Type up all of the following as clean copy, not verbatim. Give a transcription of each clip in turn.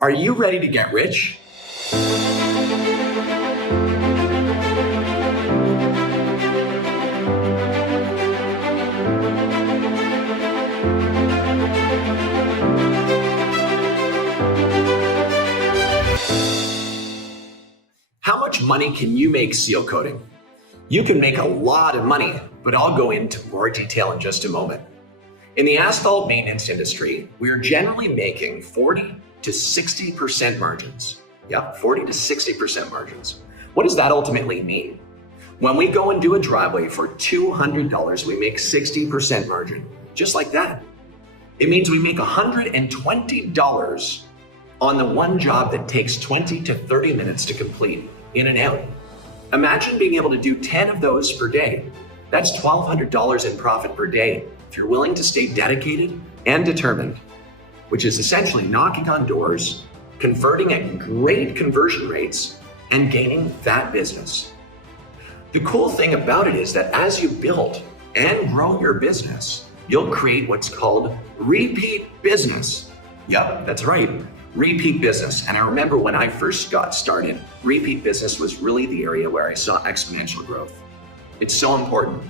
Are you ready to get rich? How much money can you make seal coating? You can make a lot of money, but I'll go into more detail in just a moment. In the asphalt maintenance industry, we are generally making 40 to 60% margins. Yep, 40 to 60% margins. What does that ultimately mean? When we go and do a driveway for $200, we make 60% margin, just like that. It means we make $120 on the one job that takes 20 to 30 minutes to complete, in and out. Imagine being able to do 10 of those per day. That's $1,200 in profit per day if you're willing to stay dedicated and determined, which is essentially knocking on doors, converting at great conversion rates, and gaining that business. The cool thing about it is that as you build and grow your business, you'll create what's called repeat business. Yep, that's right. Repeat business. And I remember when I first got started, repeat business was really the area where I saw exponential growth. It's so important.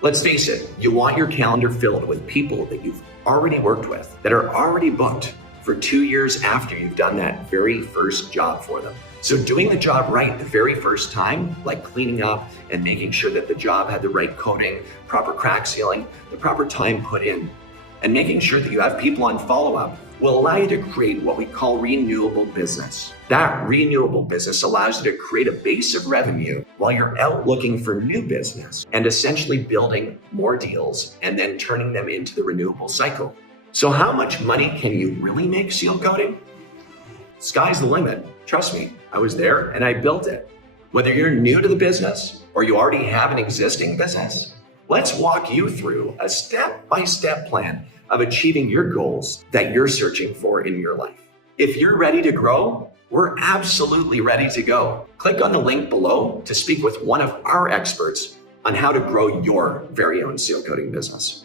Let's face it, you want your calendar filled with people that you've already worked with, that are already booked for 2 years after you've done that very first job for them. So doing the job right the very first time, like cleaning up and making sure that the job had the right coating, proper crack sealing, the proper time put in, and making sure that you have people on follow-up will allow you to create what we call renewable business. That renewable business allows you to create a base of revenue while you're out looking for new business and essentially building more deals and then turning them into the renewable cycle. So how much money can you really make seal coating? Sky's the limit. Trust me, I was there and I built it. Whether you're new to the business or you already have an existing business, let's walk you through a step-by-step plan of achieving your goals that you're searching for in your life. If you're ready to grow, we're absolutely ready to go. Click on the link below to speak with one of our experts on how to grow your very own seal coating business.